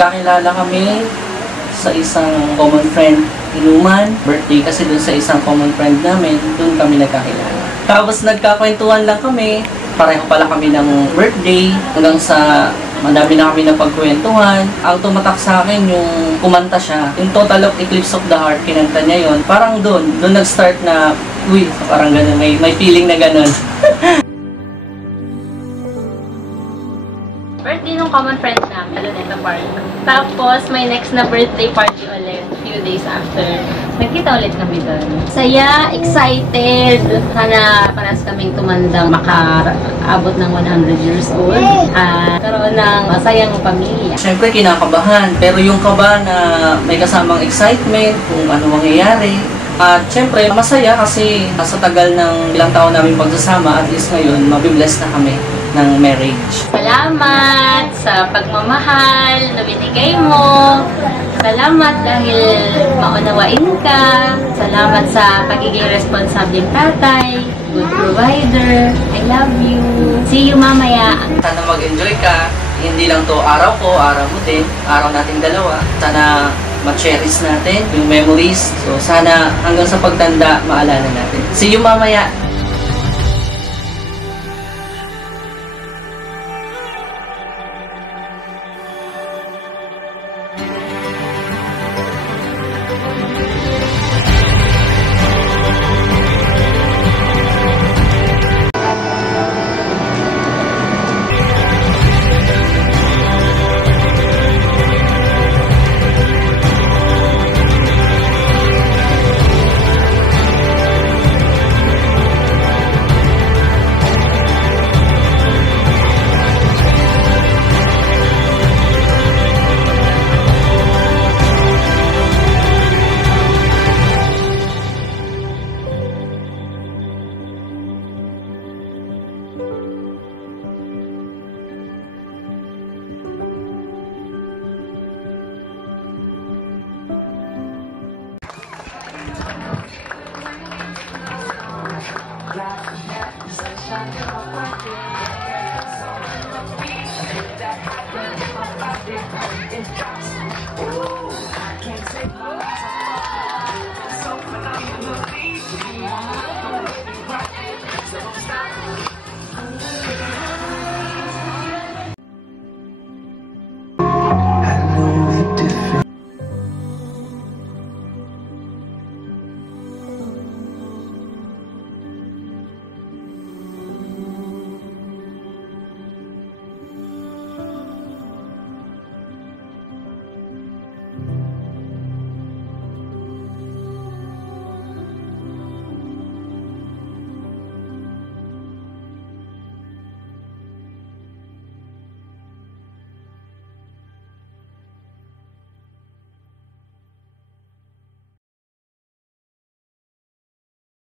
Kakilala kami sa isang common friend, inuman, birthday kasi dun sa isang common friend namin, dun kami nagkakilala. Tapos nagkakwentuhan lang kami, pareho pala kami ng birthday, hanggang sa madami na kami napagkwentuhan. Ang tumatak sa akin yung kumanta siya, yung Total of Eclipse of the Heart, kinanta niya yon. Parang doon nag-start na, uy, parang ganun, may feeling na ganun. Birthday nung common friends namin, Luneta Park. Tapos, may next na birthday party ulit, few days after. Nagkita ulit kami doon. Saya, excited. Sana parehas kaming tumandang makaabot ng 100 years old. At karoon ng masayang pamilya. Siyempre, kinakabahan. Pero yung kaba na may kasamang excitement kung ano mangyayari. At siyempre, masaya kasi sa tagal ng ilang taon namin pagsasama, at least ngayon, mabibless na kami ng marriage. Salamat sa pagmamahal na binigay mo. Salamat dahil maunawain ka. Salamat sa pagiging responsableng tatay, good provider. I love you. See you mamaya. Sana mag-enjoy ka. Hindi lang to araw ko, araw mo din, araw natin dalawa. Sana ma-cherish natin yung memories. So sana hanggang sa pagtanda, maalala natin. See you mamaya.